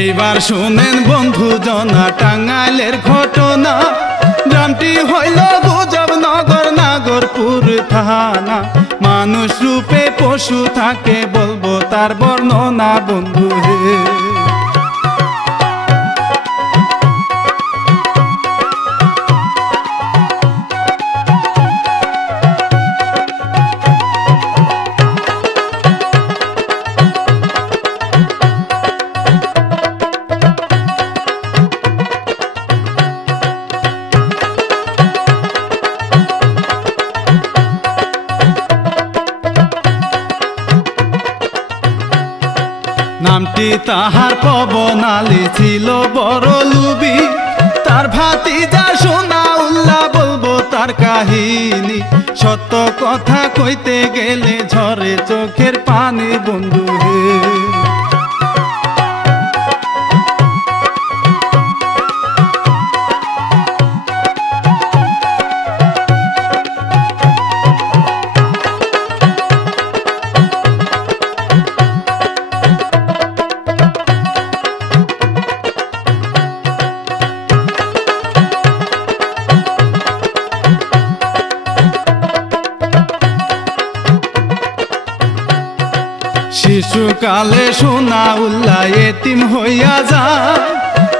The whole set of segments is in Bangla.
এইবার শুনেন বন্ধু জনা টাঙ্গাইলের ঘটনা। গ্রামটি হইল গুজবনগর নাগরপুর থানা। মানুষ রূপে পশু থাকে বলবো তার বর্ণনা বন্ধু হে। নামটি তাহার পবন আলী ছিল বড় লুবি। তার ভাতিজা সোনা উল্লাহ বলবো তার কাহিনী। সত্য কথা কইতে গেলে ঝরে চোখের পানি বন্ধু হে। শিশুকালে সোনা উল্লাহ এতিম হইয়া যায়।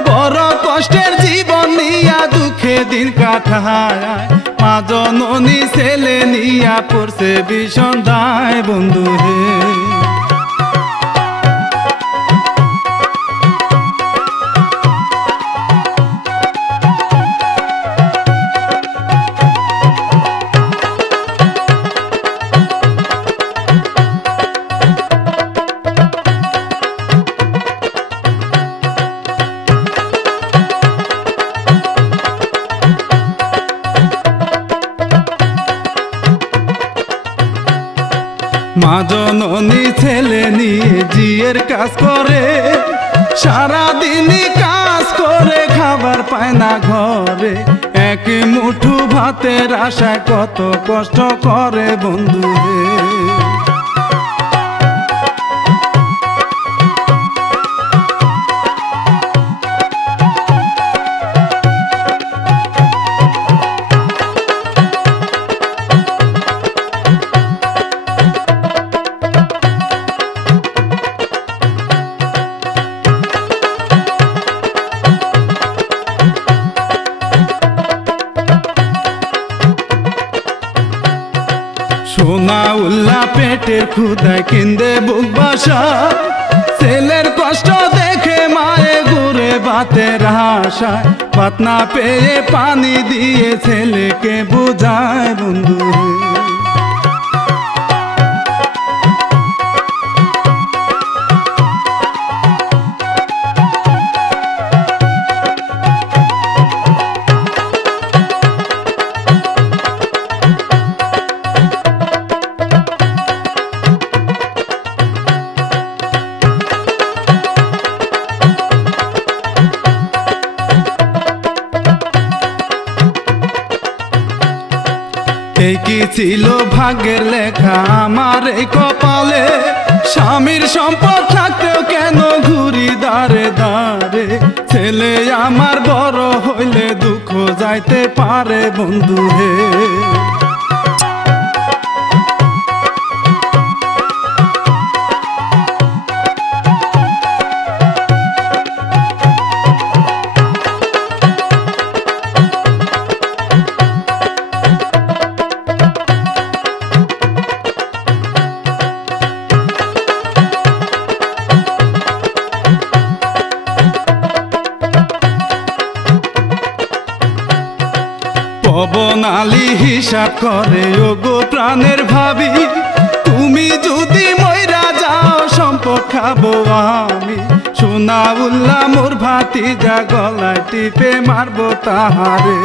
বড় কষ্টের জীবন নিয়া দুঃখে দিন কাটায়। মা জননী ছেলে নিয়া পড়ছে ভীষণ দায় বন্ধু হে। মা জননী ছেলে নিয়ে জিয়ের কাজ করে। সারাদিনই কাজ করে খাবার পায় না ঘরে। এক মুঠো ভাতের আশায় কত কষ্ট করে বন্ধু হে। সোনা উল্লাহ পেটের ক্ষুধায় কিন্দে বুক বাসা। ছেলের কষ্ট দেখে মায়ে ঘুরে ভাতের আশায়। ভাত না পেয়ে পানি দিয়ে ছেলেকে বুঝায় বন্ধু। এই কি ছিল ভাগ্যের লেখা আমার এই কপালে। স্বামীর সম্পদ থাকতেও কেন ঘুরি দাঁড়ে দাঁড়ে। ছেলে আমার বড় হইলে দুঃখ যাইতে পারে বন্ধু হে। পবন আলী হিসাব করে ওগো প্রাণের ভাবি। তুমি যদি মইরা যাও সম্পদ খাবো আমি। সোনা উল্লাহ মোর ভাতিজা গলায় টিপে মারবো তাহারে।